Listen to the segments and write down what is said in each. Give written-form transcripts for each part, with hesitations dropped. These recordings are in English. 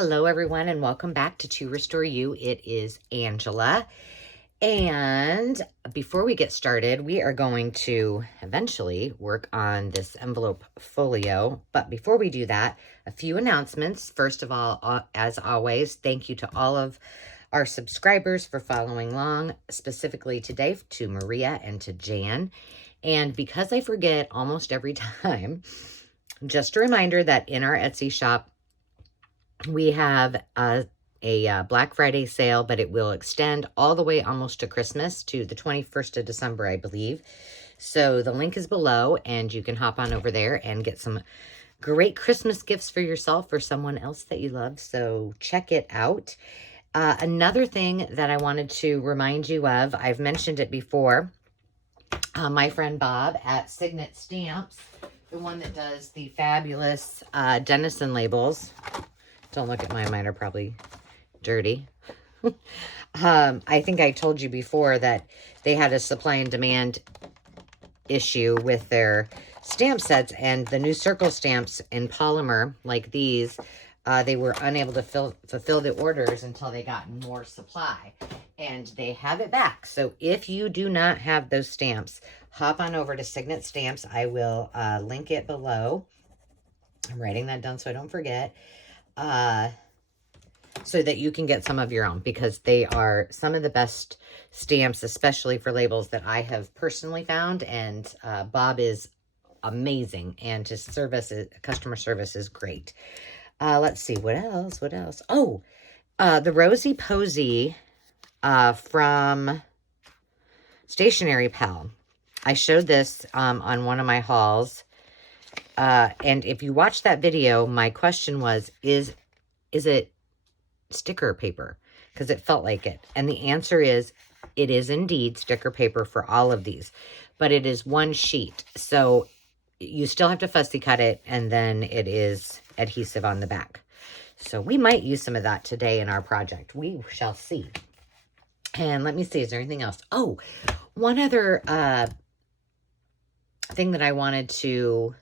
Hello, everyone, and welcome back to Restore You. It is Angela. And before we get started, we are going to eventually work on this envelope folio. But before we do that, a few announcements. First of all, as always, thank you to all of our subscribers for following along, specifically today to Maria and to Jan. And because I forget almost every time, just a reminder that in our Etsy shop, we have a Black Friday sale, but it will extend all the way almost to Christmas, to the 21st of December, I believe. So the link is below, and you can hop on over there and get some great Christmas gifts for yourself or someone else that you love. So check it out. Another thing that I wanted to remind you of, I've mentioned it before, my friend Bob at Signet Stamps, the one that does the fabulous Dennison labels. Don't look at mine. Mine are probably dirty. I think I told you before that they had a supply and demand issue with their stamp sets, and the new circle stamps in polymer like these, they were unable to fulfill the orders until they got more supply, and they have it back. So if you do not have those stamps, hop on over to Signet Stamps. I will link it below. I'm writing that down so I don't forget. So that you can get some of your own, because they are some of the best stamps, especially for labels, that I have personally found. And Bob is amazing, and his customer service is great. Let's see, what else? Oh, the Rosie Posy from Stationery Pal. I showed this on one of my hauls. And if you watch that video, my question was, is it sticker paper? Because it felt like it. And the answer is, it is indeed sticker paper for all of these. But it is one sheet. So you still have to fussy cut it, and then it is adhesive on the back. So we might use some of that today in our project. We shall see. And let me see, is there anything else? Oh, one other thing that I wanted to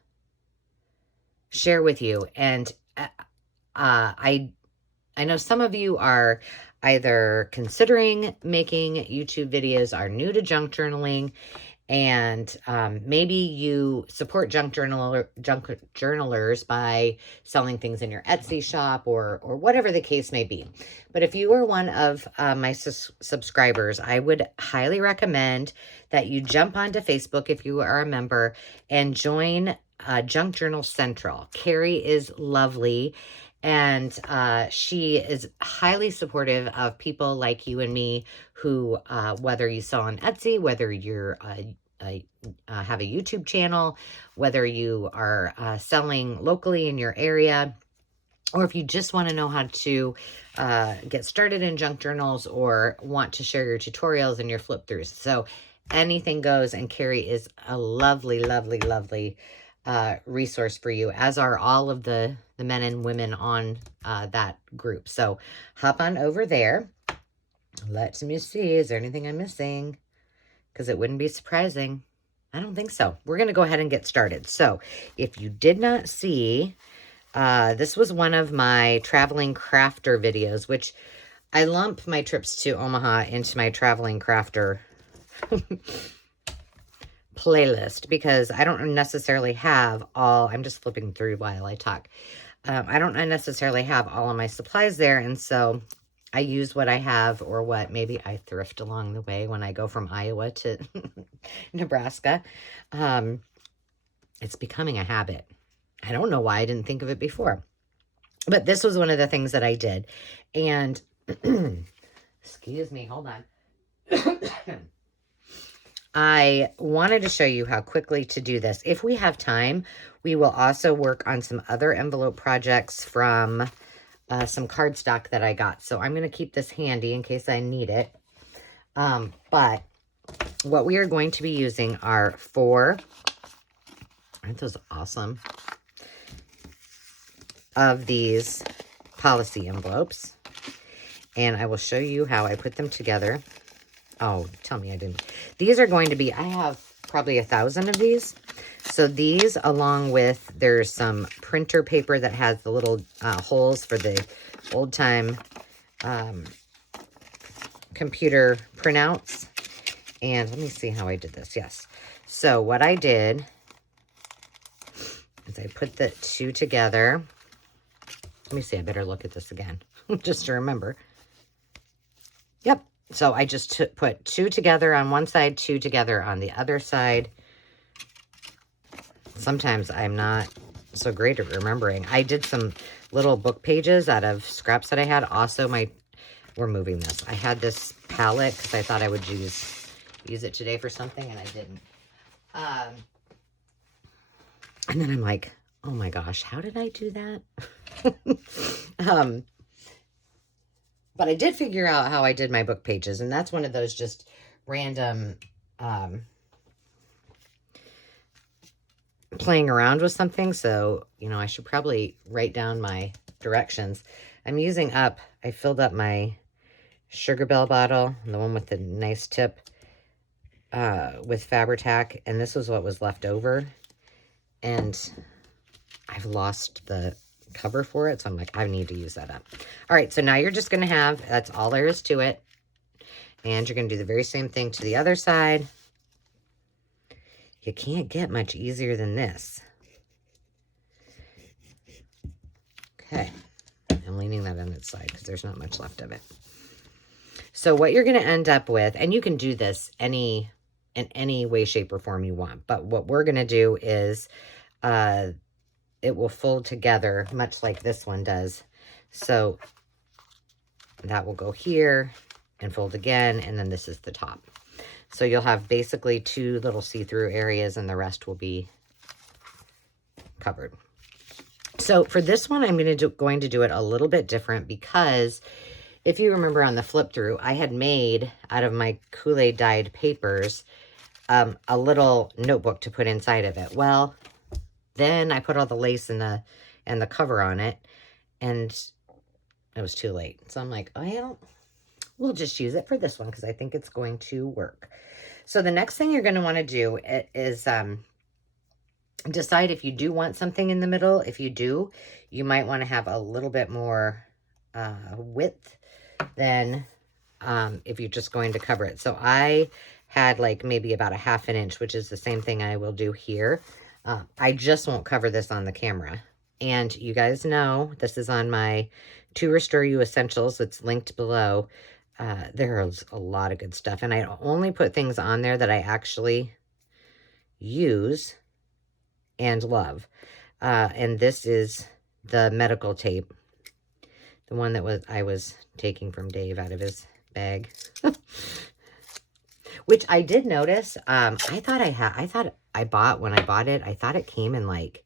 share with you. And I know some of you are either considering making YouTube videos, are new to junk journaling, and maybe you support junk journalers by selling things in your Etsy shop, or whatever the case may be. But if you are one of my subscribers, I would highly recommend that you jump onto Facebook if you are a member and join Junk Journal Central. Kerrie is lovely, and she is highly supportive of people like you and me who, whether you sell on Etsy, whether you're have a YouTube channel, whether you are selling locally in your area, or if you just want to know how to get started in junk journals, or want to share your tutorials and your flip throughs. So anything goes, and Kerrie is a lovely, lovely, lovely resource for you, as are all of the men and women on that group. So hop on over there. Let me see, is there anything I'm missing? Because it wouldn't be surprising. I don't think so. We're going to go ahead and get started. So if you did not see, this was one of my traveling crafter videos, which I lump my trips to Omaha into my traveling crafter playlist, because I don't necessarily have all, I'm just flipping through while I talk. I don't necessarily have all of my supplies there, and so I use what I have, or what maybe I thrift along the way when I go from Iowa to Nebraska. It's becoming a habit. I don't know why I didn't think of it before, but this was one of the things that I did. And excuse me, hold on. I wanted to show you how quickly to do this. If we have time, we will also work on some other envelope projects from some cardstock that I got. So I'm going to keep this handy in case I need it. But what we are going to be using are 4, aren't those awesome, of these policy envelopes. And I will show you how I put them together. Oh, tell me I didn't. These are going to be, I have probably 1,000 of these. So these, along with, there's some printer paper that has the little holes for the old time computer printouts. And let me see how I did this. Yes. So what I did is I put the two together. Let me see. I better look at this again just to remember. Yep. So I just put two together on one side, two together on the other side. Sometimes I'm not so great at remembering. I did some little book pages out of scraps that I had. Also, we're moving this. I had this palette because I thought I would use it today for something, and I didn't. And then I'm like, oh my gosh, how did I do that? But I did figure out how I did my book pages, and that's one of those just random playing around with something. So, you know, I should probably write down my directions. I'm using up, I filled up my Sugar Bell bottle, the one with the nice tip, with Fabri-Tac, and this was what was left over. And I've lost the cover for it, so I'm like, I need to use that up. All right, so now you're just going to have, that's all there is to it. And you're going to do the very same thing to the other side. You can't get much easier than this. Okay, I'm leaning that on its side because there's not much left of it. So what you're going to end up with, and you can do this in any way, shape, or form you want, but what we're going to do is it will fold together much like this one does. So that will go here and fold again, and then this is the top. So you'll have basically two little see-through areas, and the rest will be covered. So for this one, I'm going to do it a little bit different, because if you remember on the flip through, I had made out of my Kool-Aid dyed papers a little notebook to put inside of it. Well, then I put all the lace and the cover on it, and it was too late. So I'm like, well, we'll just use it for this one because I think it's going to work. So the next thing you're going to want to do is decide if you do want something in the middle. If you do, you might want to have a little bit more width than if you're just going to cover it. So I had like maybe about a 1/2 inch, which is the same thing I will do here. I just won't cover this on the camera. And you guys know this is on my To Restore You Essentials. It's linked below. There's a lot of good stuff. And I only put things on there that I actually use and love. And this is the medical tape. The one that I was taking from Dave out of his bag. Which I did notice. I thought I bought, when I bought it, I thought it came in like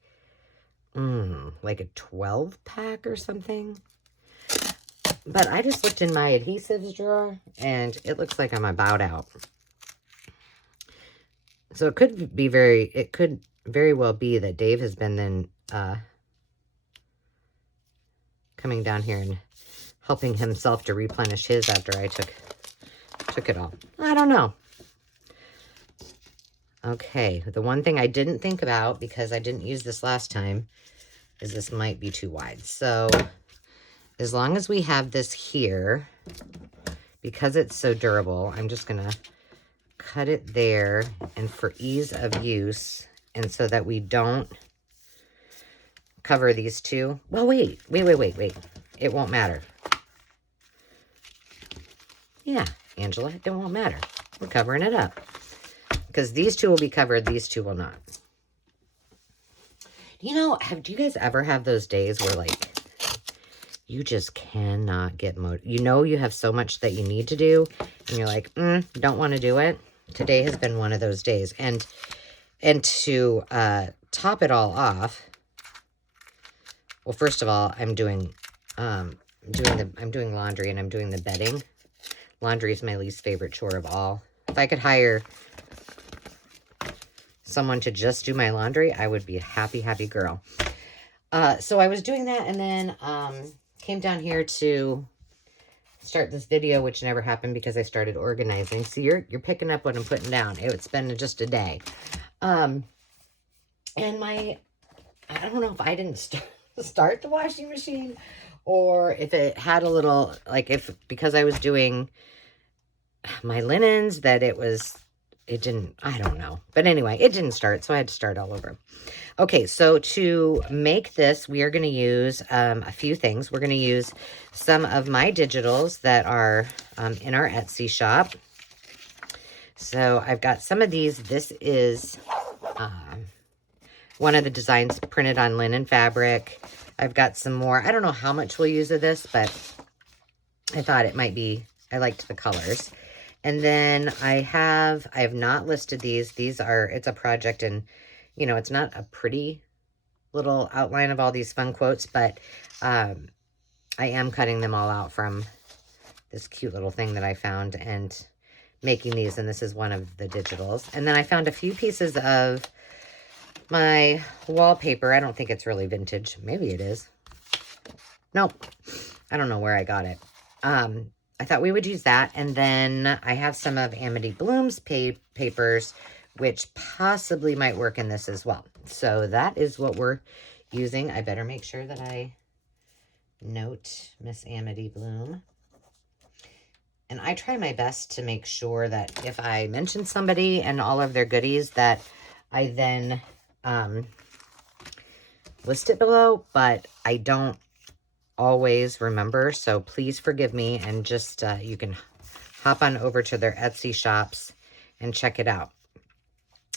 a 12 pack or something. But I just looked in my adhesives drawer, and it looks like I'm about out. So it could very well be that Dave has been then coming down here and helping himself to replenish his after I took it all. I don't know. Okay, the one thing I didn't think about, because I didn't use this last time, is this might be too wide. So as long as we have this here, because it's so durable, I'm just going to cut it there, and for ease of use, and so that we don't cover these two. Well, wait. It won't matter. Yeah, Angela, it won't matter. We're covering it up. Because these two will be covered, these two will not. You know, do you guys ever have those days where, like, you just cannot get motivated? You know you have so much that you need to do, and you're like, don't want to do it? Today has been one of those days. And to top it all off, well, first of all, I'm doing laundry, and I'm doing the bedding. Laundry is my least favorite chore of all. If I could hire someone to just do my laundry, I would be a happy, happy girl. So I was doing that, and then came down here to start this video, which never happened because I started organizing. So you're picking up what I'm putting down. It's been just a day. And I don't know if I didn't start the washing machine or if it had a little, like because I was doing my linens that it didn't, I don't know. But anyway, it didn't start, so I had to start all over. Okay, so to make this, we are going to use a few things. We're going to use some of my digitals that are in our Etsy shop. So I've got some of these. This is one of the designs printed on linen fabric. I've got some more. I don't know how much we'll use of this, but I thought it might be, I liked the colors. And then I have not listed these. These are, it's a project, and, you know, it's not a pretty little outline of all these fun quotes, but I am cutting them all out from this cute little thing that I found and making these, and this is one of the digitals. And then I found a few pieces of my wallpaper. I don't think it's really vintage. Maybe it is. Nope. I don't know where I got it. I thought we would use that. And then I have some of Amity Bloom's papers, which possibly might work in this as well. So that is what we're using. I better make sure that I note Miss Amity Bloom. And I try my best to make sure that if I mention somebody and all of their goodies, that I then list it below, but I don't always remember. So please forgive me, and just you can hop on over to their Etsy shops and check it out.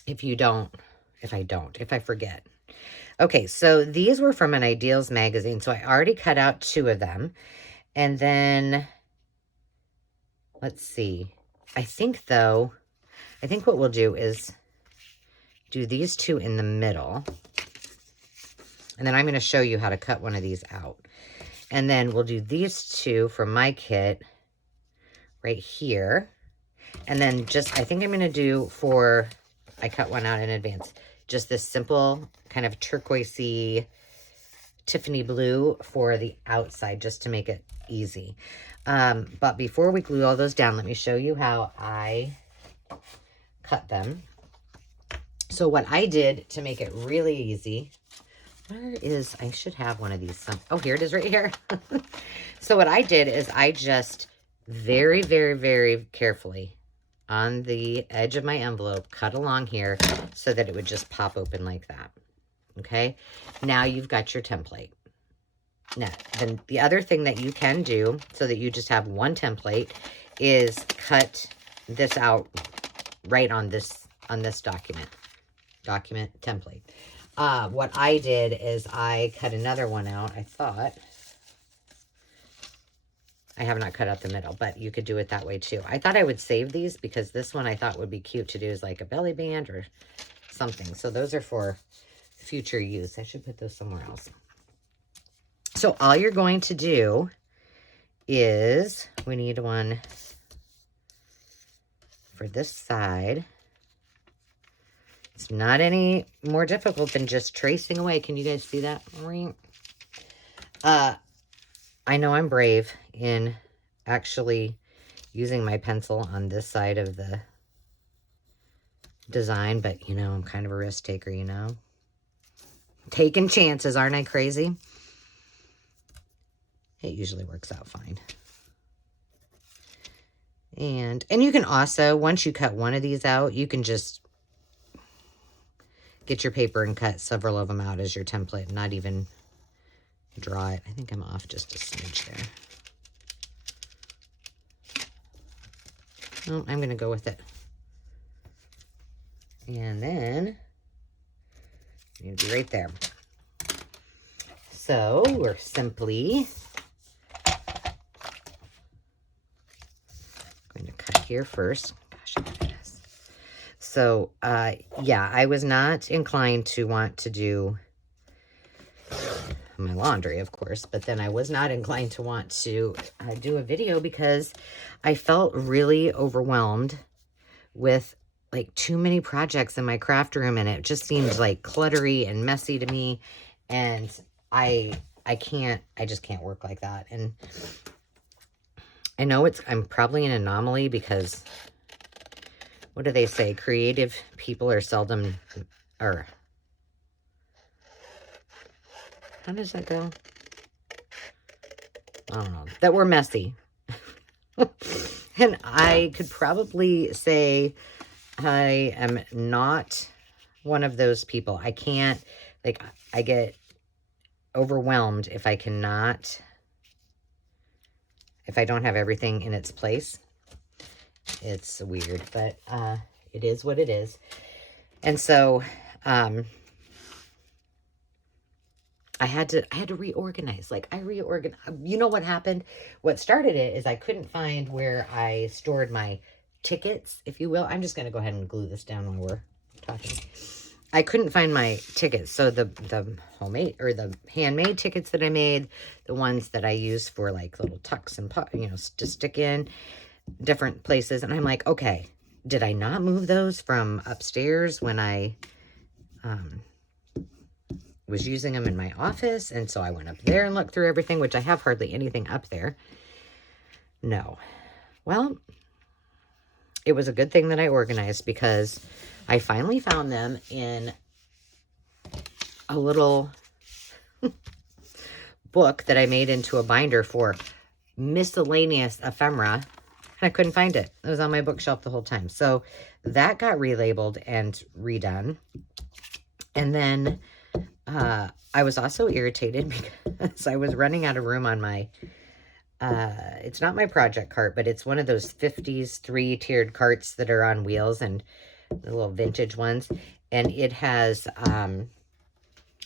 If I forget. Okay, so these were from an Ideals magazine. So I already cut out 2 of them. And then, let's see. I think what we'll do is do these 2 in the middle. And then I'm going to show you how to cut one of these out. And then we'll do these 2 from my kit right here. And then I think I'm going to do I cut one out in advance. Just this simple kind of turquoisey Tiffany blue for the outside, just to make it easy. But before we glue all those down, let me show you how I cut them. So what I did to make it really easy, I should have one of these. Oh, here it is right here. So what I did is I just very, very, very carefully on the edge of my envelope, cut along here so that it would just pop open like that. Okay, now you've got your template. Now, then the other thing that you can do so that you just have one template is cut this out right on this document template. What I did is I cut another one out. I thought I have not cut out the middle, but you could do it that way too. I thought I would save these because this one I thought would be cute to do as like a belly band or something. So those are for future use. I should put those somewhere else. So all you're going to do is, we need one for this side. It's not any more difficult than just tracing away. Can you guys see that? I know I'm brave in actually using my pencil on this side of the design, but you know, I'm kind of a risk taker, you know. Taking chances, aren't I crazy? It usually works out fine. And you can also, once you cut one of these out, you can just get your paper and cut several of them out as your template, not even draw it. I think I'm off just a smidge there. Oh, I'm going to go with it. And then you're going to be right there. So we're simply going to cut here first. Gosh, look at this. So, yeah, I was not inclined to want to do my laundry, of course, but then I was not inclined to want to do a video because I felt really overwhelmed with like too many projects in my craft room, and it just seemed like cluttery and messy to me, and I just can't work like that. And I know I'm probably an anomaly because what do they say? Creative people are seldom, or How does that go? I don't know. That were messy. And I could probably say I am not one of those people. I can't, like, I get overwhelmed if I cannot, if I don't have everything in its place. It's weird, but it is what it is. And so I had to reorganize. Like, I reorganized. You know what happened? What started it is I couldn't find where I stored my tickets, if you will. I'm just going to go ahead and glue this down while we're talking. I couldn't find my tickets. So the homemade or the handmade tickets that I made, the ones that I use for like little tucks and, you know, to stick in different places. And I'm like, okay, did I not move those from upstairs when I was using them in my office? And so I went up there and looked through everything, which I have hardly anything up there. No. Well, it was a good thing that I organized, because I finally found them in a little book that I made into a binder for miscellaneous ephemera. And I couldn't find it. It was on my bookshelf the whole time. So that got relabeled and redone. And then I was also irritated because I was running out of room on my, it's not my project cart, but it's one of those 50s 3-tiered carts that are on wheels, and the little vintage ones. And it has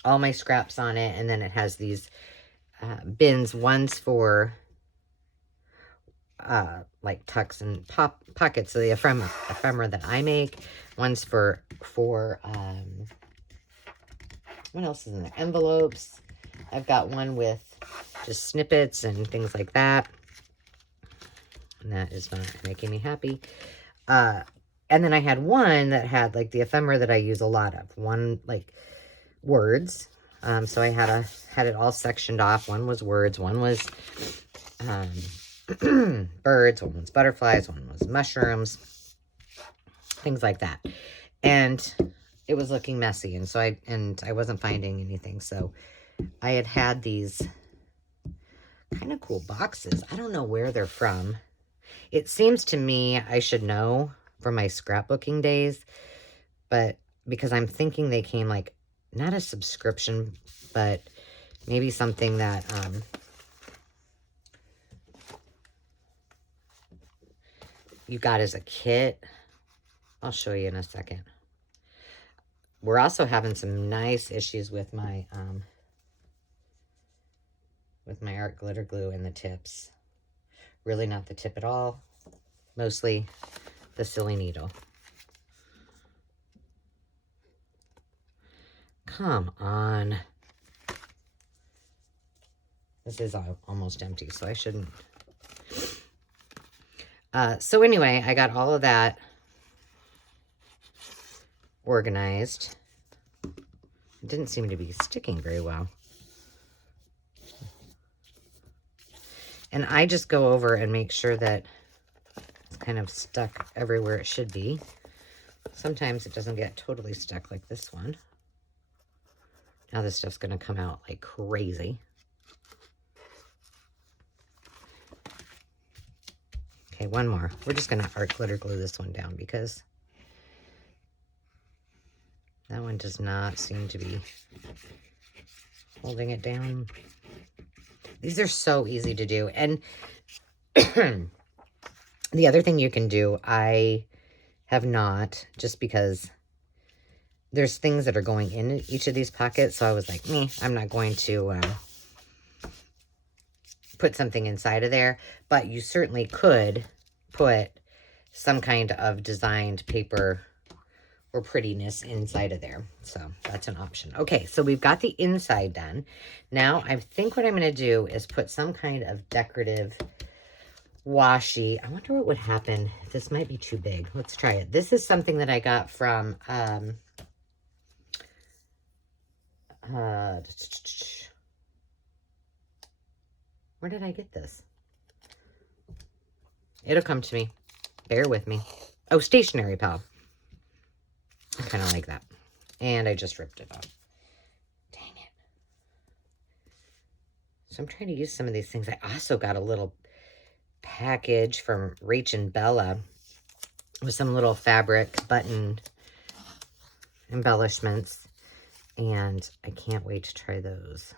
all my scraps on it. And then it has these bins. One's for like tucks and pockets of the ephemera that I make. One's for what else is in there? Envelopes. I've got one with just snippets and things like that. And that is not making me happy. And then I had one that had like the ephemera that I use a lot of. One like words. So I had it all sectioned off. One was words. One was birds. One was butterflies. One was mushrooms. Things like that. And it was looking messy, and so I wasn't finding anything. So I had these kind of cool boxes. I don't know where they're from. It seems to me I should know from my scrapbooking days, but because I'm thinking they came like not a subscription, but maybe something that you got as a kit. I'll show you in a second. We're also having some nice issues with my art glitter glue in the tips. Really not the tip at all. Mostly the silly needle. Come on. This is almost empty, so I shouldn't. So anyway, I got all of that organized. It didn't seem to be sticking very well. And I just go over and make sure that it's kind of stuck everywhere it should be. Sometimes it doesn't get totally stuck like this one. Now this stuff's going to come out like crazy. Okay, one more. We're just going to art glitter glue this one down because that one does not seem to be holding it down. These are so easy to do. And the other thing you can do, I have not, just because there's things that are going in each of these pockets. So I was like, I'm not going to put something inside of there. But you certainly could put some kind of designed paper or prettiness inside of there. So that's an option. Okay, so we've got the inside done. Now I think what I'm going to do is put some kind of decorative washi. I wonder what would happen. This might be too big. Let's try it. This is something that I got from where did I get this? It'll come to me. Bear with me. Oh, Stationery Pal. I kind of like that. And I just ripped it off. Dang it. So I'm trying to use some of these things. I also got a little package from Rach and Bella with some little fabric button embellishments. And I can't wait to try those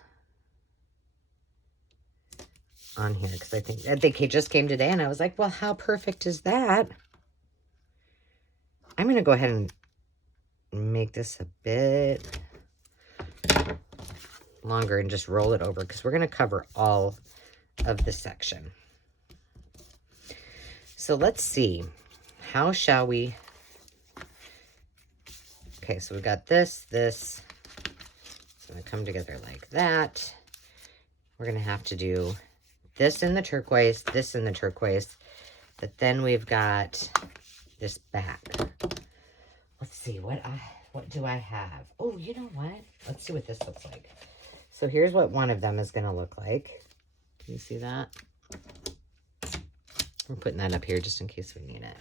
on here, because I think it just came today, and I was like, well, how perfect is that? I'm going to go ahead and make this a bit longer and just roll it over, because we're going to cover all of the section. So let's see. How shall we? Okay, so we've got this. It's going to come together like that. We're going to have to do this in the turquoise, this in the turquoise, but then we've got this back. Let's see, what do I have? Oh, you know what? Let's see what this looks like. So here's what one of them is going to look like. Can you see that? I'm putting that up here just in case we need it.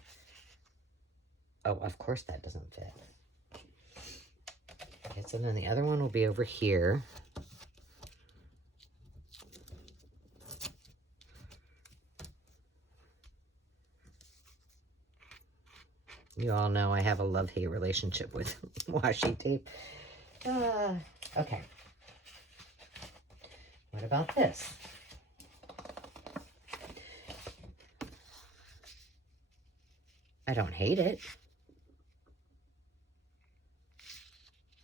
Oh, of course that doesn't fit. Okay, so then the other one will be over here. You all know I have a love-hate relationship with washi tape. Okay. What about this? I don't hate it.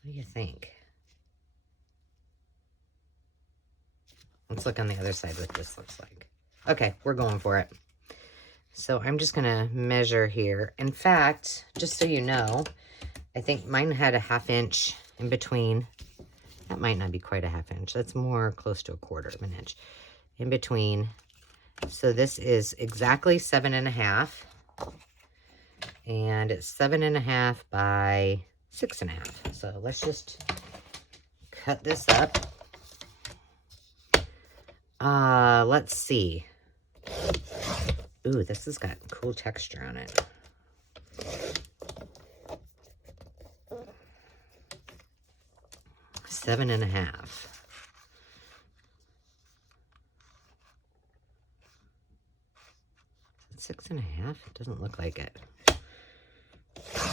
What do you think? Let's look on the other side what this looks like. Okay, we're going for it. So I'm just going to measure here. In fact, just so you know, I think mine had a 1/2 inch in between. That might not be quite a 1/2 inch. That's more close to 1/4 of an inch in between. So this is exactly 7.5. And it's 7.5 by 6.5. So let's just cut this up. Let's see. Ooh, this has got cool texture on it. Seven and a half. Is it 6.5? It doesn't look like it.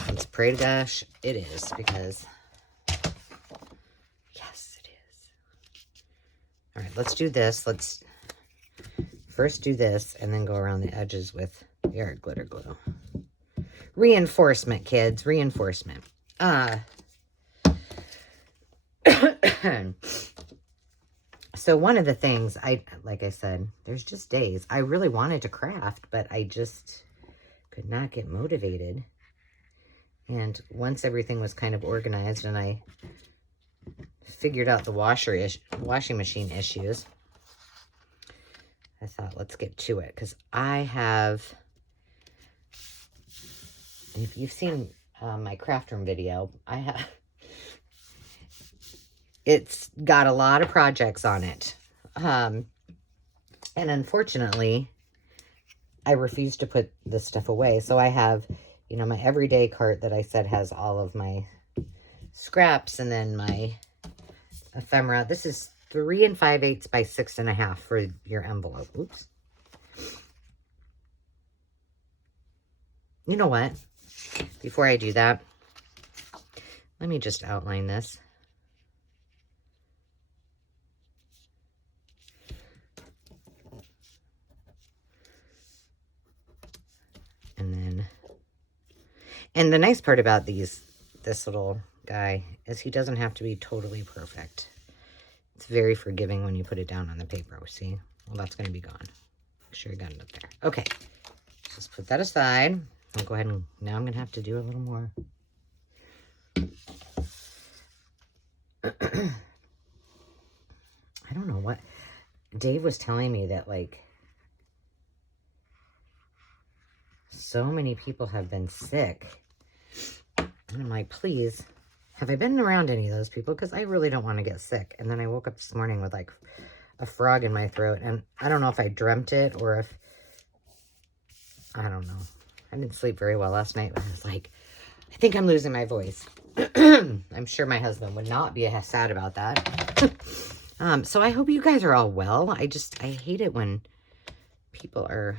Let's pray to gosh it is, because yes, it is. All right, let's do this. Let's first do this and then go around the edges with yard glitter glue. Reinforcement, kids, reinforcement. So one of the things like I said, there's just days I really wanted to craft, but I just could not get motivated. And once everything was kind of organized and I figured out the washing machine issues, I thought, let's get to it. Because I have, and if you've seen my craft room video, it's got a lot of projects on it. And unfortunately, I refuse to put this stuff away. So I have, you know, my everyday cart that I said has all of my scraps, and then my ephemera. This is 3 5/8 by 6.5 for your envelope. Oops. You know what? Before I do that, let me just outline this. And the nice part about this little guy is he doesn't have to be totally perfect. It's very forgiving when you put it down on the paper. See? Well, that's going to be gone. Make sure you got it up there. Okay. Just put that aside. I'll go ahead and now I'm going to have to do a little more. I don't know what. Dave was telling me that, like, so many people have been sick. And I'm like, please, have I been around any of those people? Because I really don't want to get sick. And then I woke up this morning with like a frog in my throat. And I don't know if I dreamt it or if, I don't know. I didn't sleep very well last night. But I was like, I think I'm losing my voice. I'm sure my husband would not be sad about that. So I hope you guys are all well. I hate it when people are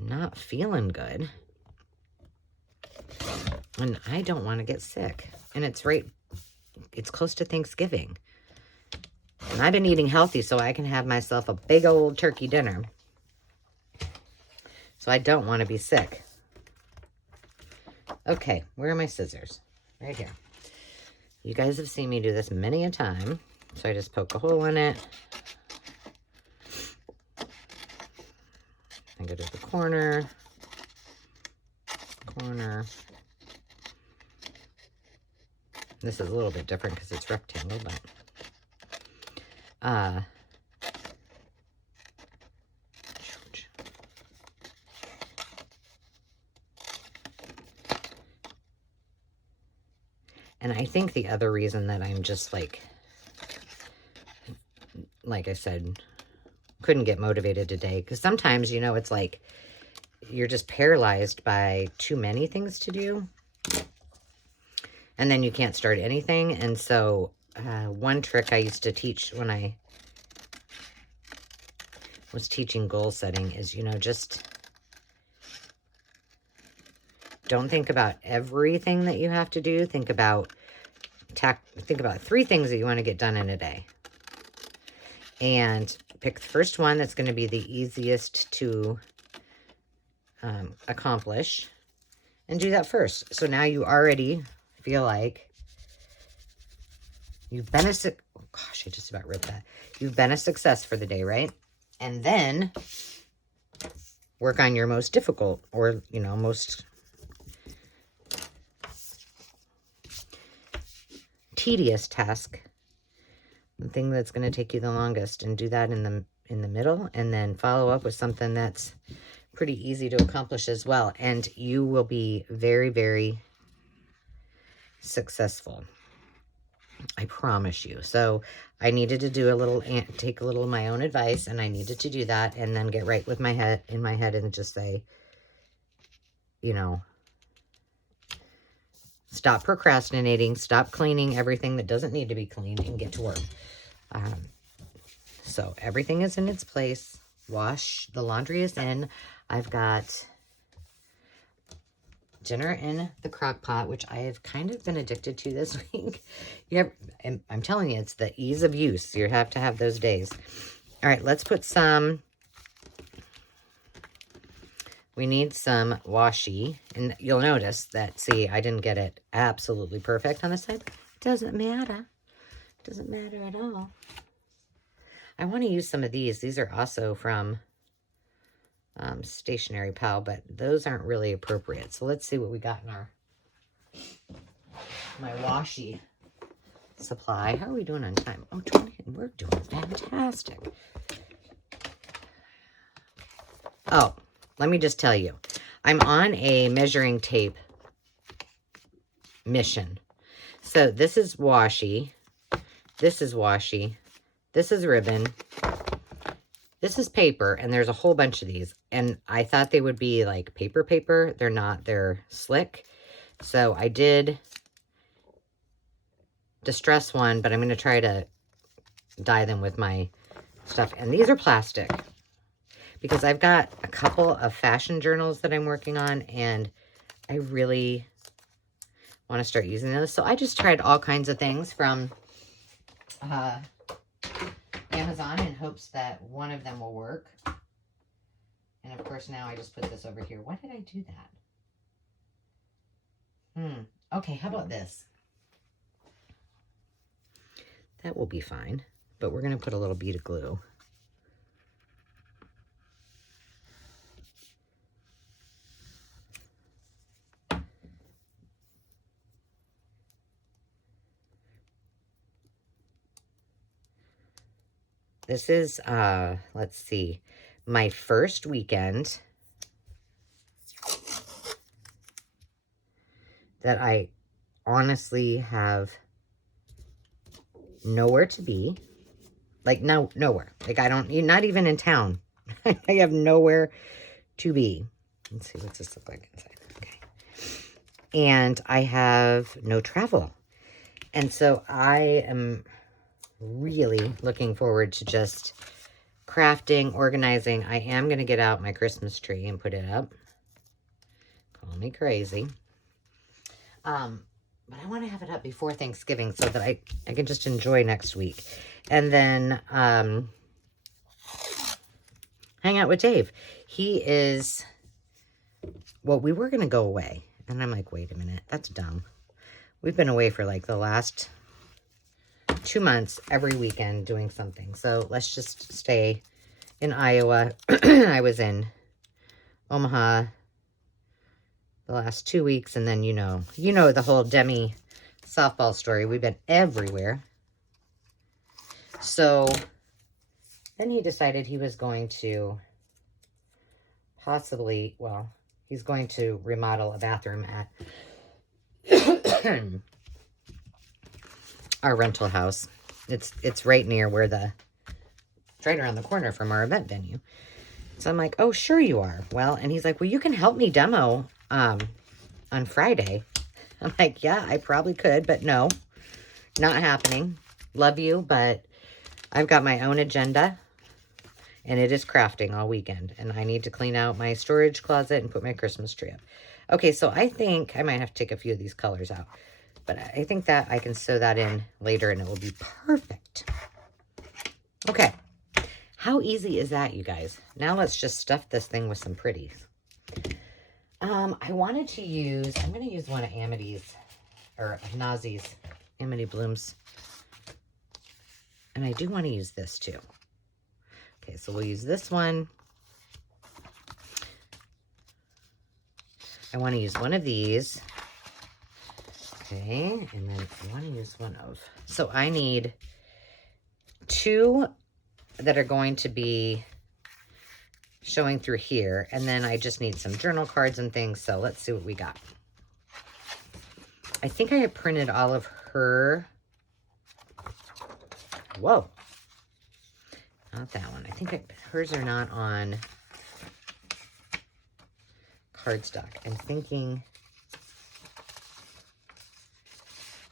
not feeling good. And I don't want to get sick. And it's close to Thanksgiving. And I've been eating healthy so I can have myself a big old turkey dinner. So I don't want to be sick. Okay, where are my scissors? Right here. You guys have seen me do this many a time. So I just poke a hole in it. I go to the corner. This is a little bit different because it's rectangle, but and I think the other reason that I'm just like I said, couldn't get motivated today, because sometimes, you know, it's like you're just paralyzed by too many things to do, and then you can't start anything. And so one trick I used to teach when I was teaching goal setting is, you know, just don't think about everything that you have to do. Think about 3 things that you want to get done in a day. And pick the first one that's going to be the easiest to accomplish. And do that first. So now you already feel like you've been oh gosh, I just about ripped that. You've been a success for the day, right? And then work on your most difficult, or, you know, most tedious task, the thing that's going to take you the longest, and do that in the middle, and then follow up with something that's pretty easy to accomplish as well, and you will be very, very successful. I promise you. So I needed to do take a little of my own advice, and I needed to do that, and then get right with my head and just say, you know, stop procrastinating, stop cleaning everything that doesn't need to be cleaned, and get to work. So everything is in its place. The laundry is in. I've got dinner in the crock pot, which I have kind of been addicted to this week. And I'm telling you, it's the ease of use. You have to have those days. All right, let's put we need some washi. And you'll notice that, see, I didn't get it absolutely perfect on this side. It doesn't matter. It doesn't matter at all. I want to use some of these. These are also from Stationery Pal, but those aren't really appropriate. So let's see what we got in my washi supply. How are we doing on time? Oh, 20. We're doing fantastic. Oh, let me just tell you, I'm on a measuring tape mission. So this is washi. This is washi. This is ribbon. This is paper, and there's a whole bunch of these. And I thought they would be like paper. They're not. They're slick. So I did distress one, but I'm going to try to dye them with my stuff. And these are plastic, because I've got a couple of fashion journals that I'm working on, and I really want to start using those. So I just tried all kinds of things from Amazon in hopes that one of them will work. And of course now I just put this over here. Why did I do that? Okay, how about this? That will be fine. But we're going to put a little bead of glue. This is, let's see, my first weekend that I honestly have nowhere to be. Like, nowhere. Like, you're not even in town. I have nowhere to be. Let's see, what's this look like inside? Okay. And I have no travel. And so I am really looking forward to just crafting, organizing. I am going to get out my Christmas tree and put it up. Call me crazy. But I want to have it up before Thanksgiving so that I can just enjoy next week. And then hang out with Dave. He is, well, we were going to go away. And I'm like, wait a minute, that's dumb. We've been away for like the last 2 months, every weekend doing something. So let's just stay in Iowa. I was in Omaha the last 2 weeks. And then, you know the whole Demi softball story. We've been everywhere. So then he decided he was going to possibly, well, he's going to remodel a bathroom at our rental house. It's right near where it's right around the corner from our event venue. So I'm like, oh, sure you are. Well, and he's like, well, you can help me demo on Friday. I'm like, yeah, I probably could, but no, not happening. Love you, but I've got my own agenda, and it is crafting all weekend, and I need to clean out my storage closet and put my Christmas tree up. Okay, so I think I might have to take a few of these colors out, but I think that I can sew that in later, and it will be perfect. Okay, how easy is that, you guys? Now let's just stuff this thing with some pretties. I wanted to use, I'm going to use one of Amity's, or Nazi's, Amity Blooms. And I do want to use this too. Okay, so we'll use this one. I want to use one of these. Okay, and then I want to use one of, so I need 2 that are going to be showing through here, and then I just need some journal cards and things. So let's see what we got. I think I have printed all of her. Whoa, not that one. I think hers are not on cardstock. I'm thinking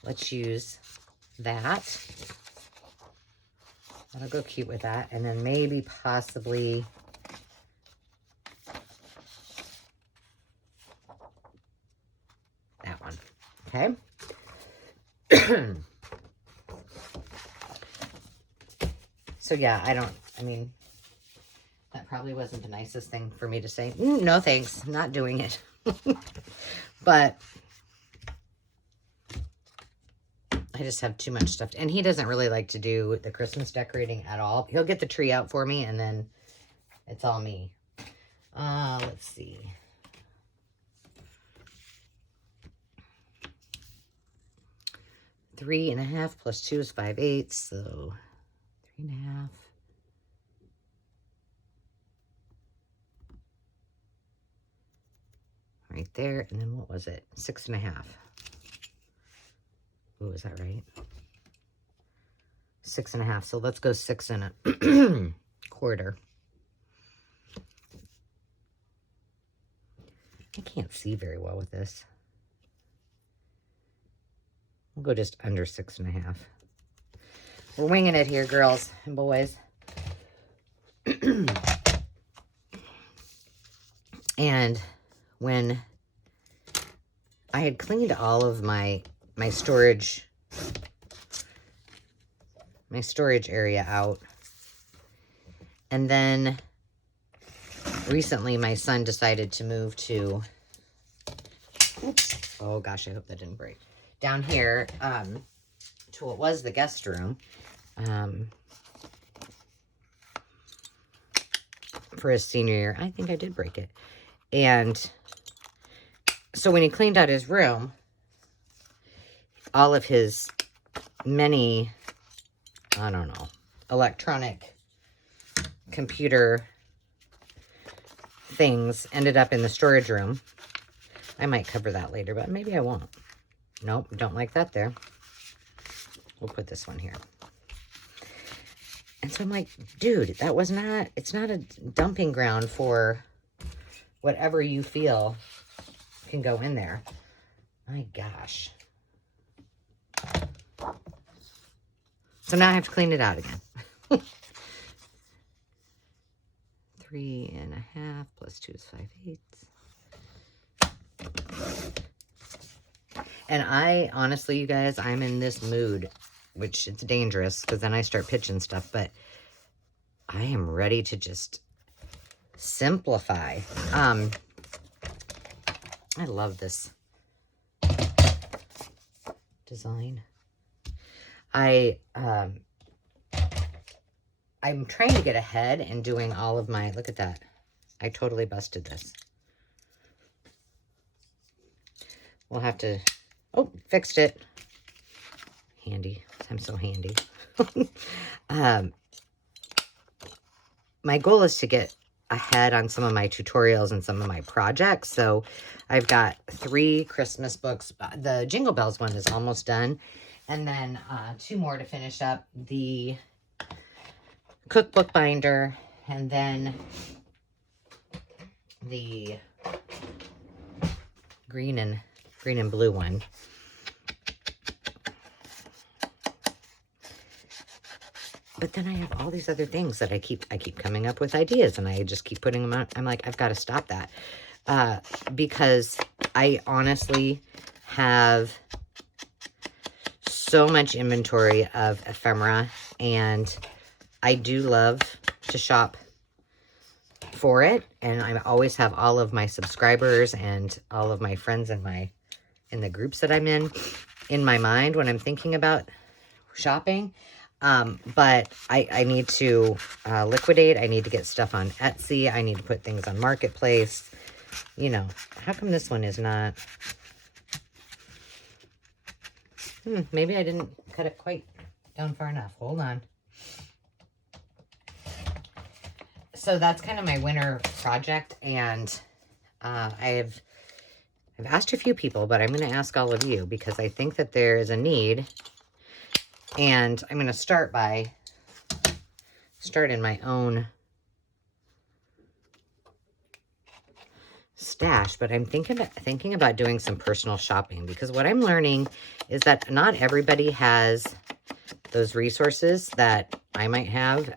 let's use that. That'll go cute with that, and then maybe possibly that one. Okay. So yeah, I mean, that probably wasn't the nicest thing for me to say. No thanks, I'm not doing it. But I just have too much stuff. And he doesn't really like to do the Christmas decorating at all. He'll get the tree out for me, and then it's all me. Let's see. Three and a half plus 2 is 5/8, so 3.5. Right there, and then what was it? 6.5. Oh, is that right? 6.5. So let's go 6 and a quarter. I can't see very well with this. We'll go just under 6.5. We're winging it here, girls and boys. And when I had cleaned all of my storage area out, and then recently my son decided to move to, oops, oh gosh, I hope that didn't break, down here to what was the guest room for his senior year. I think I did break it. And so when he cleaned out his room, all of his many, I don't know, electronic computer things ended up in the storage room. I might cover that later, but maybe I won't. Nope, don't like that there. We'll put this one here. And so I'm like, dude, it's not a dumping ground for whatever you feel can go in there. My gosh. So now I have to clean it out again. 3.5 plus 2 is 5/8. And I, honestly, you guys, I'm in this mood, which it's dangerous because then I start pitching stuff, but I am ready to just simplify. I love this design. I'm trying to get ahead and doing all of my, look at that. I totally busted this. We'll have to, oh, fixed it. Handy. I'm so handy. My goal is to get ahead on some of my tutorials and some of my projects. So I've got 3 Christmas books. The Jingle Bells one is almost done. And then 2 more to finish up. The cookbook binder, and then the green and blue one. But then I have all these other things that I keep coming up with ideas, and I just keep putting them out. I'm like, I've got to stop that. Because I honestly have so much inventory of ephemera, and I do love to shop for it. And I always have all of my subscribers and all of my friends in the groups that I'm in my mind when I'm thinking about shopping. But I need to liquidate. I need to get stuff on Etsy. I need to put things on Marketplace. You know, how come this one is not? Maybe I didn't cut it quite down far enough. Hold on. So that's kind of my winter project, and I've asked a few people, but I'm going to ask all of you because I think that there is a need. And I'm going to start in my own stash, but I'm thinking about doing some personal shopping, because what I'm learning is that not everybody has those resources that I might have.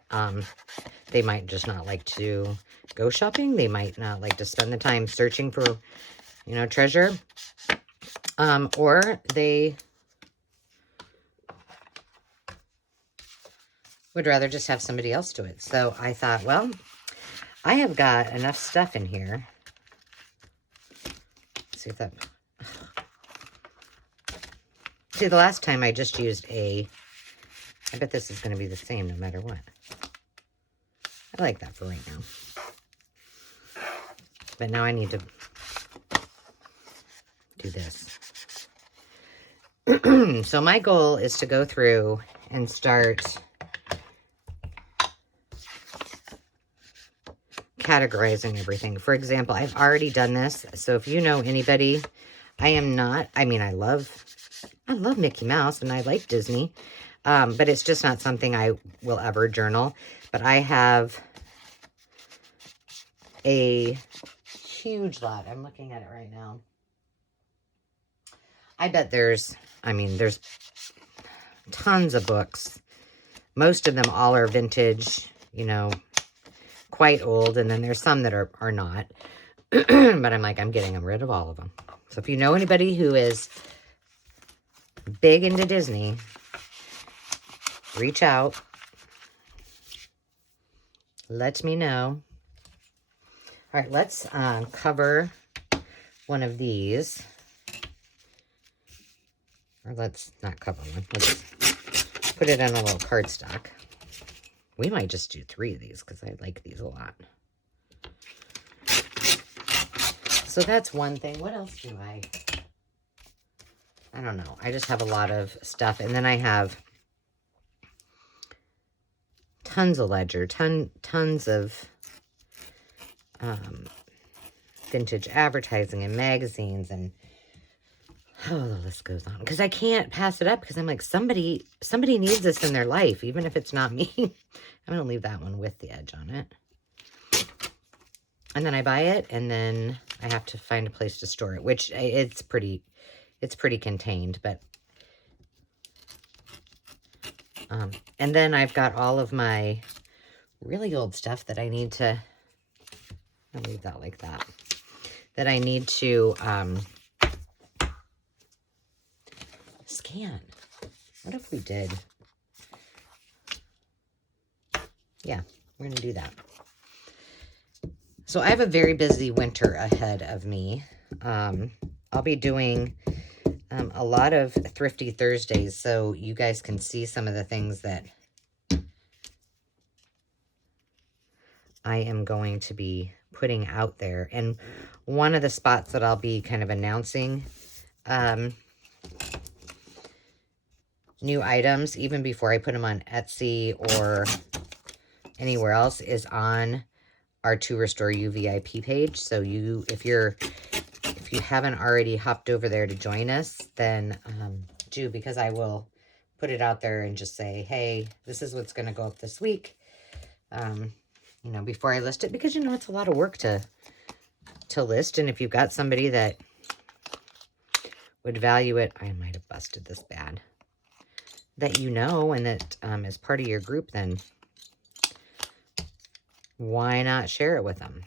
They might just not like to go shopping. They might not like to spend the time searching for, you know, treasure. Or they would rather just have somebody else do it. So I thought, well, I have got enough stuff in here. Let's see if that... See, the last time I just used I bet this is going to be the same no matter what. I like that for right now. But now I need to do this. So my goal is to go through and start categorizing everything. For example, I've already done this. So if you know anybody, I love Mickey Mouse and I like Disney. But it's just not something I will ever journal. But I have a huge lot. I'm looking at it right now. I bet there's tons of books. Most of them all are vintage, you know, quite old. And then there's some that are not. But I'm getting rid of all of them. So if you know anybody who is big into Disney, reach out. Let me know. All right, let's cover one of these. Or let's not cover one. Let's put it in a little cardstock. We might just do 3 of these because I like these a lot. So that's one thing. What else do I don't know. I just have a lot of stuff. And then I have tons of ledger, tons of vintage advertising and magazines, and the list goes on. Because I can't pass it up because I'm like, somebody needs this in their life, even if it's not me. I'm going to leave that one with the edge on it. And then I buy it, and then I have to find a place to store it, which it's pretty contained, but And then I've got all of my really old stuff that I need to, I'll leave that like that, that I need to scan. What if we did? Yeah, we're going to do that. So I have a very busy winter ahead of me. I'll be doing a lot of Thrifty Thursdays, so you guys can see some of the things that I am going to be putting out there. And one of the spots that I'll be kind of announcing new items, even before I put them on Etsy or anywhere else, is on our To Restore You VIP page. So if you haven't already hopped over there to join us, then do, because I will put it out there and just say, hey, this is what's going to go up this week. You know, before I list it, because, you know, it's a lot of work to list. And if you've got somebody that would value it, I might have busted this bad, that you know, and that is part of your group, then why not share it with them?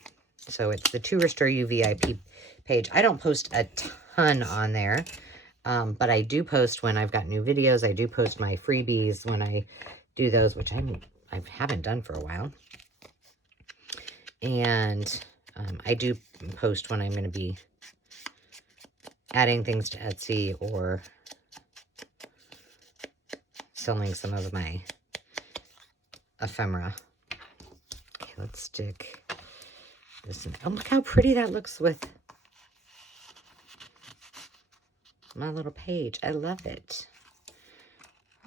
So it's the To Restore You VIP page. I don't post a ton on there, but I do post when I've got new videos. I do post my freebies when I do those, which I haven't done for a while. And I do post when I'm going to be adding things to Etsy or selling some of my ephemera. Okay, let's stick this in. Oh, look how pretty that looks with my little page. I love it.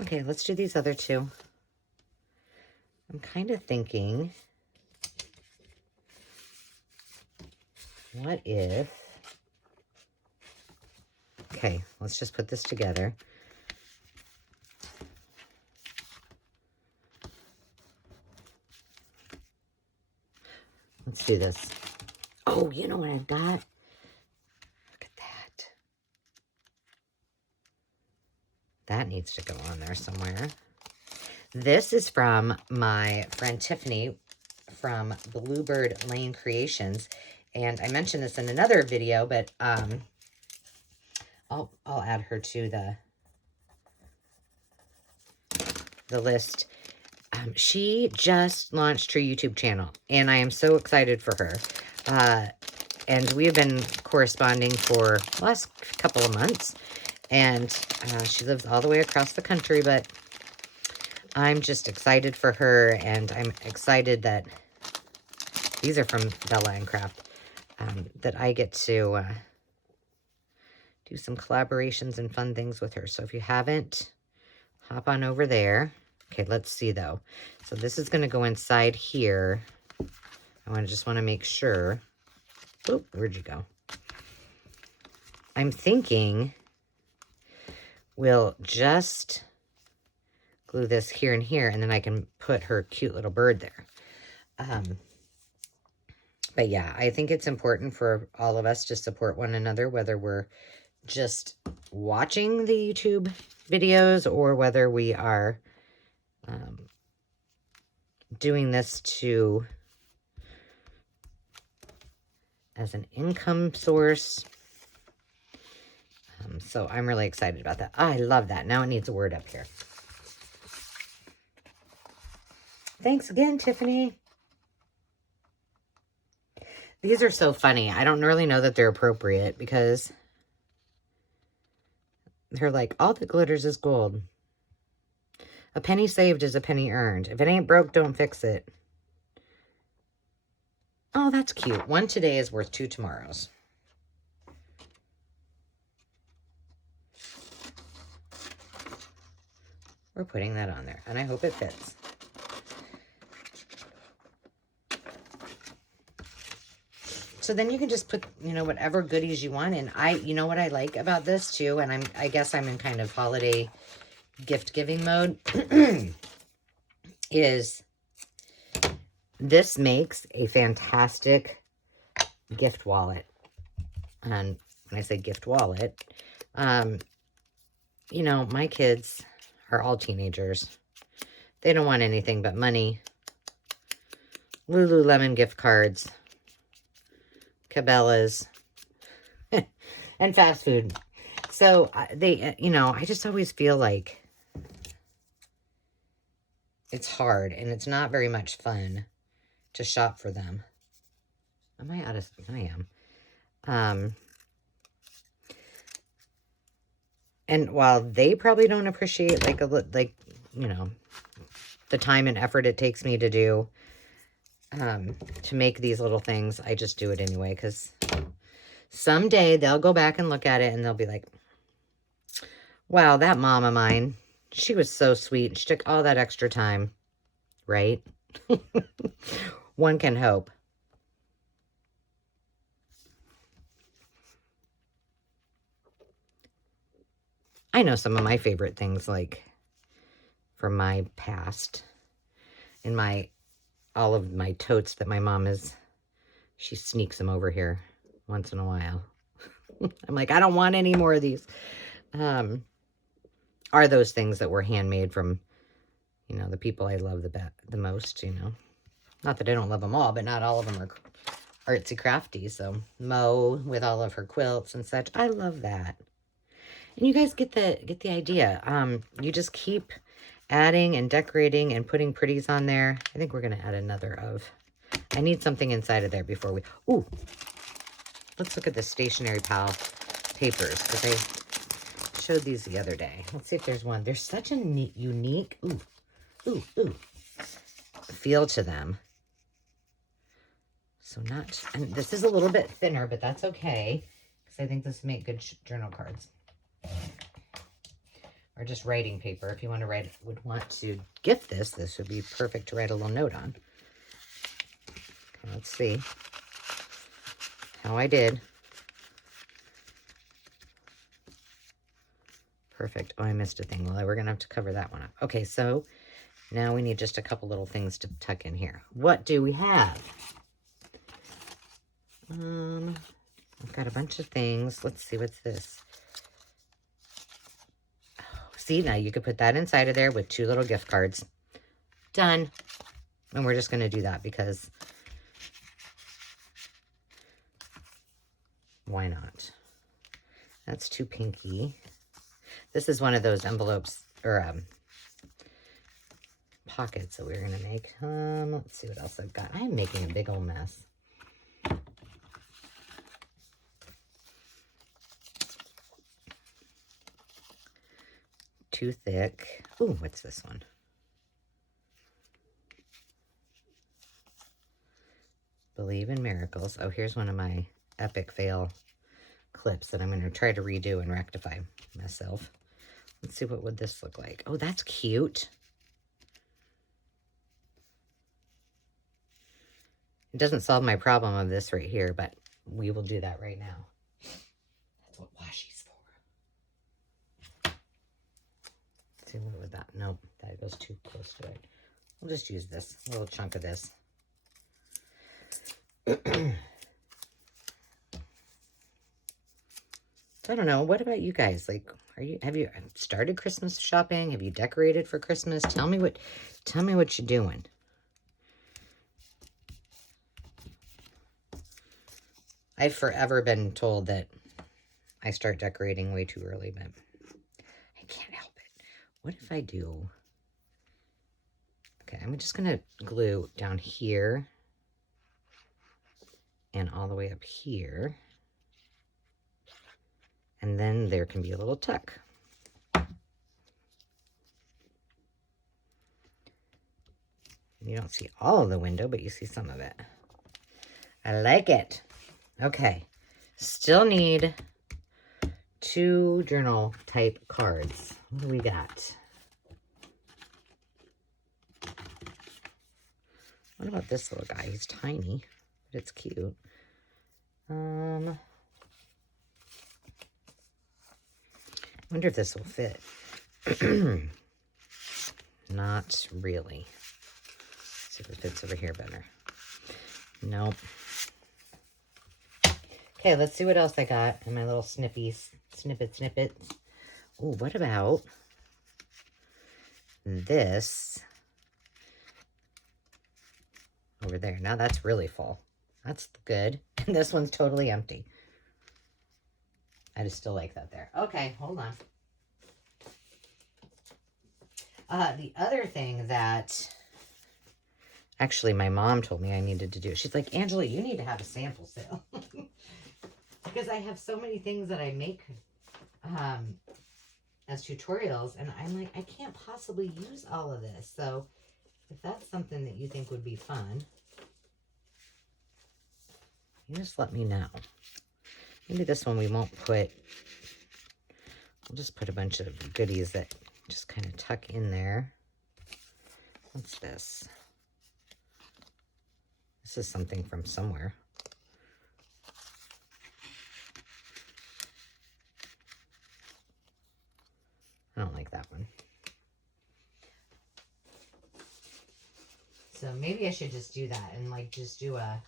Okay, let's do these other two. I'm kind of thinking, what if... Okay, let's just put this together. Let's do this. Oh, you know what I've got? Look at that. That needs to go on there somewhere. This is from my friend Tiffany from Bluebird Lane Creations. And I mentioned this in another video, but I'll add her to the list. She just launched her YouTube channel, and I am so excited for her. And we have been corresponding for the last couple of months, and she lives all the way across the country, but I'm just excited for her, and I'm excited that these are from Bella and Craft, that I get to do some collaborations and fun things with her. So if you haven't, hop on over there. Okay, let's see though. So this is going to go inside here. I just want to make sure. Oop, where'd you go? I'm thinking we'll just glue this here and here, and then I can put her cute little bird there. But yeah, I think it's important for all of us to support one another, whether we're just watching the YouTube videos or whether we are doing this as an income source. So I'm really excited about that. Oh, I love that. Now it needs a word up here. Thanks again, Tiffany. These are so funny. I don't really know that they're appropriate because they're like, all that glitters is gold. A penny saved is a penny earned. If it ain't broke, don't fix it. Oh, that's cute. One today is worth two tomorrows. We're putting that on there, and I hope it fits. So then you can just put, you know, whatever goodies you want in. You know what I like about this too, and I guess I'm in kind of holiday gift giving mode, is this makes a fantastic gift wallet. And when I say gift wallet, you know, my kids are all teenagers. They don't want anything but money. Lululemon gift cards. Cabela's. And fast food. So they, you know, I just always feel like it's hard and it's not very much fun to shop for them. Am I out of, I am. And while they probably don't appreciate like you know, the time and effort it takes me to do, to make these little things, I just do it anyway, because someday they'll go back and look at it and they'll be like, wow, that mom of mine, she was so sweet. She took all that extra time, right? One can hope. I know some of my favorite things, like from my past, in all of my totes that my mom she sneaks them over here once in a while. I'm like, I don't want any more of these. Are those things that were handmade from, you know, the people I love the most, you know. Not that I don't love them all, but not all of them are artsy crafty. So Mo with all of her quilts and such, I love that. And you guys get the idea. You just keep adding and decorating and putting pretties on there. I think we're going to add another of. I need something inside of there before we... Ooh. Let's look at the Stationery Pal papers, because I showed these the other day. Let's see if there's one. There's such a neat, unique... Ooh. Feel to them. So not... And this is a little bit thinner, but that's okay, because I think this would make good journal cards. Or just writing paper. If you want to gift this would be perfect to write a little note on. Okay, let's see how I did. Perfect. Oh, I missed a thing. Well, we're going to have to cover that one up. Okay, so now we need just a couple little things to tuck in here. What do we have? I've got a bunch of things. Let's see, what's this? See, now you could put that inside of there with 2 little gift cards. Done. And we're just going to do that because why not? That's too pinky. This is one of those envelopes or pockets that we're going to make. Let's see what else I've got. I'm making a big old mess. Too thick. Ooh, what's this one? Believe in miracles. Oh, here's one of my epic fail clips that I'm going to try to redo and rectify myself. Let's see, what would this look like? Oh, that's cute. It doesn't solve my problem of this right here, but we will do that right now. That's what washi's for. Let's see, what would that? Nope, that goes too close to it. We'll just use this, a little chunk of this. I don't know. What about you guys? Like, have you started Christmas shopping? Have you decorated for Christmas? Tell me what you're doing. I've forever been told that I start decorating way too early, but I can't help it. What if I do? Okay, I'm just going to glue down here and all the way up here. And then there can be a little tuck. You don't see all of the window, but you see some of it. I like it. Okay. Still need 2 journal type cards. What do we got? What about this little guy? He's tiny, but it's cute. Wonder if this will fit. Not really. Let's see if it fits over here better. Nope. Okay, let's see what else I got in my little snippets. Ooh, what about this over there. Now that's really full. That's good. And this one's totally empty. I just still like that there. Okay, hold on. The other thing that actually my mom told me I needed to do, she's like, Angela, you need to have a sample sale. Because I have so many things that I make as tutorials, and I'm like, I can't possibly use all of this. So if that's something that you think would be fun, you just let me know. Maybe this one we won't put, we'll just put a bunch of goodies that just kind of tuck in there. What's this? This is something from somewhere. I don't like that one. So maybe I should just do that and like just do a,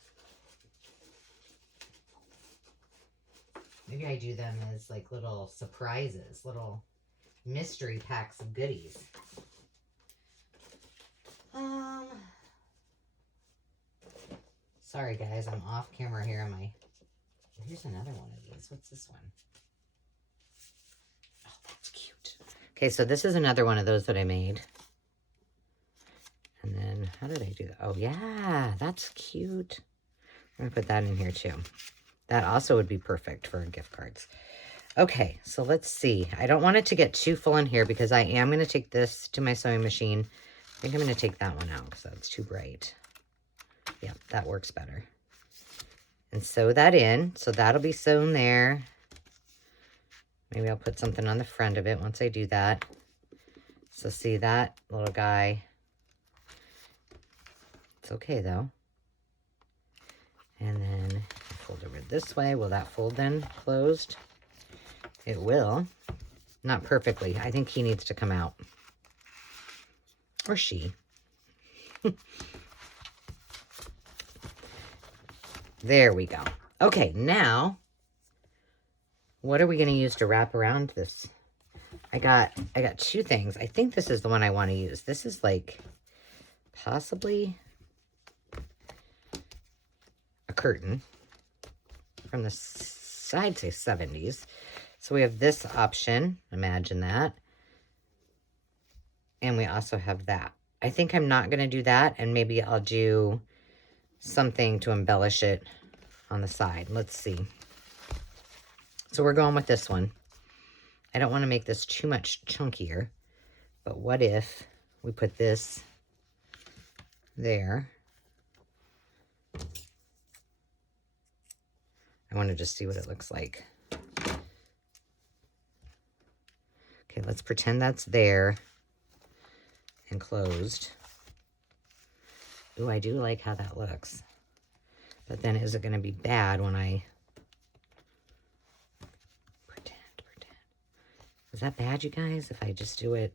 maybe I do them as like little surprises, little mystery packs of goodies. Sorry guys, I'm off camera here on my, here's another one of these. What's this one? Oh, that's cute. Okay, so this is another one of those that I made. And then, how did I do that? Oh yeah, that's cute. I'm gonna put that in here too. That also would be perfect for gift cards. Okay, so let's see. I don't want it to get too full in here because I am going to take this to my sewing machine. I think I'm going to take that one out because that's too bright. Yeah, that works better. And sew that in. So that'll be sewn there. Maybe I'll put something on the front of it once I do that. So see that little guy. It's okay though. And then fold over this way. Will that fold then closed? It will. Not perfectly. I think he needs to come out. Or she. There we go. Okay, now, what are we going to use to wrap around this? I got two things. I think this is the one I want to use. This is like possibly a curtain from the side, say 70s. So we have this option. Imagine that. And we also have that. I think I'm not going to do that. And maybe I'll do something to embellish it on the side. Let's see. So we're going with this one. I don't want to make this too much chunkier. But what if we put this there? I want to just see what it looks like. Okay, let's pretend that's there and closed. Ooh, I do like how that looks. But then is it going to be bad when I pretend? Is that bad, you guys, if I just do it?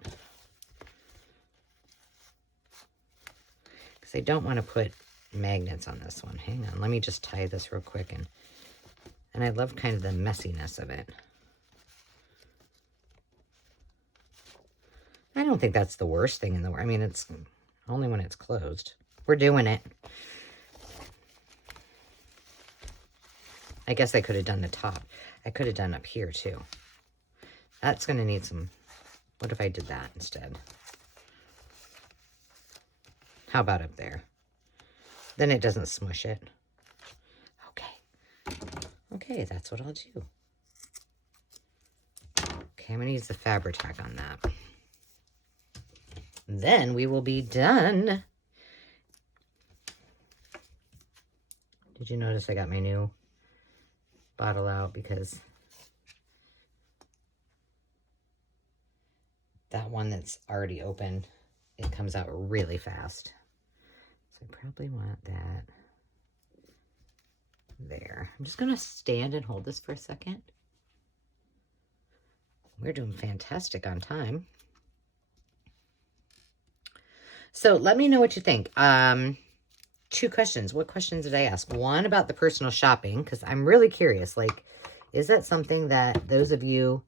Because I don't want to put magnets on this one. Hang on, let me just tie this real quick. And I love kind of the messiness of it. I don't think that's the worst thing in the world. I mean, it's only when it's closed. We're doing it. I guess I could have done the top. I could have done up here too. That's going to need some... What if I did that instead? How about up there? Then it doesn't smush it. Okay. Okay, that's what I'll do. Okay, I'm going to use the Fabri-Tac on that. Then we will be done. Did you notice I got my new bottle out because that one that's already open, it comes out really fast. So I probably want that there. I'm just going to stand and hold this for a second. We're doing fantastic on time. So let me know what you think. Two questions. What questions did I ask? One about the personal shopping, because I'm really curious. Like, is that something that those of you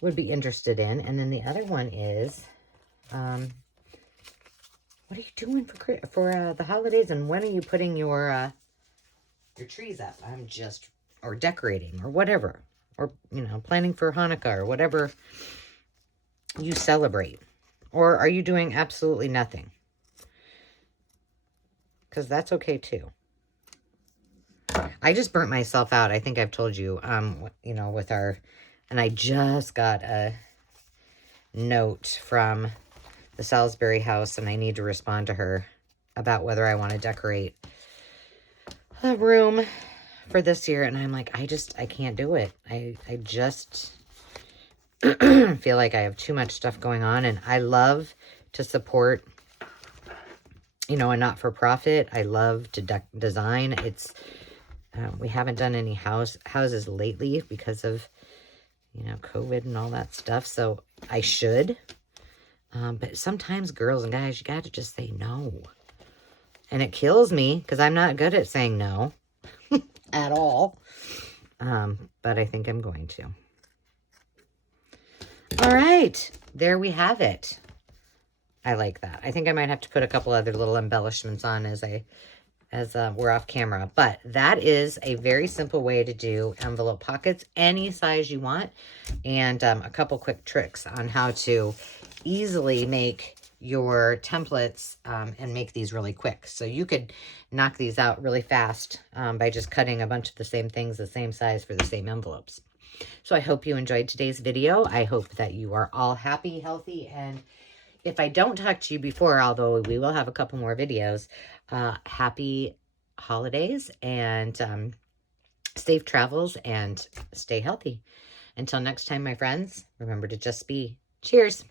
would be interested in? And then the other one is, What are you doing for the holidays? And when are you putting your trees up? Or decorating or whatever. Or, planning for Hanukkah or whatever you celebrate. Or are you doing absolutely nothing? Because that's okay too. I just burnt myself out. I think I've told you, with and I just got a note from the Salisbury house, and I need to respond to her about whether I want to decorate a room for this year. And I'm like, I can't do it. I just feel like I have too much stuff going on, and I love to support, a not-for-profit. I love to design. We haven't done any houses lately because of, COVID and all that stuff. So I should. But sometimes, girls and guys, you got to just say no. And it kills me because I'm not good at saying no at all. But I think I'm going to. All right. There we have it. I like that. I think I might have to put a couple other little embellishments on as we're off camera. But that is a very simple way to do envelope pockets, any size you want. And a couple quick tricks on how to easily make your templates and make these really quick. So you could knock these out really fast by just cutting a bunch of the same things, the same size for the same envelopes. So I hope you enjoyed today's video. I hope that you are all happy, healthy, and if I don't talk to you before, although we will have a couple more videos, happy holidays and safe travels and stay healthy. Until next time, my friends, remember to just be. Cheers.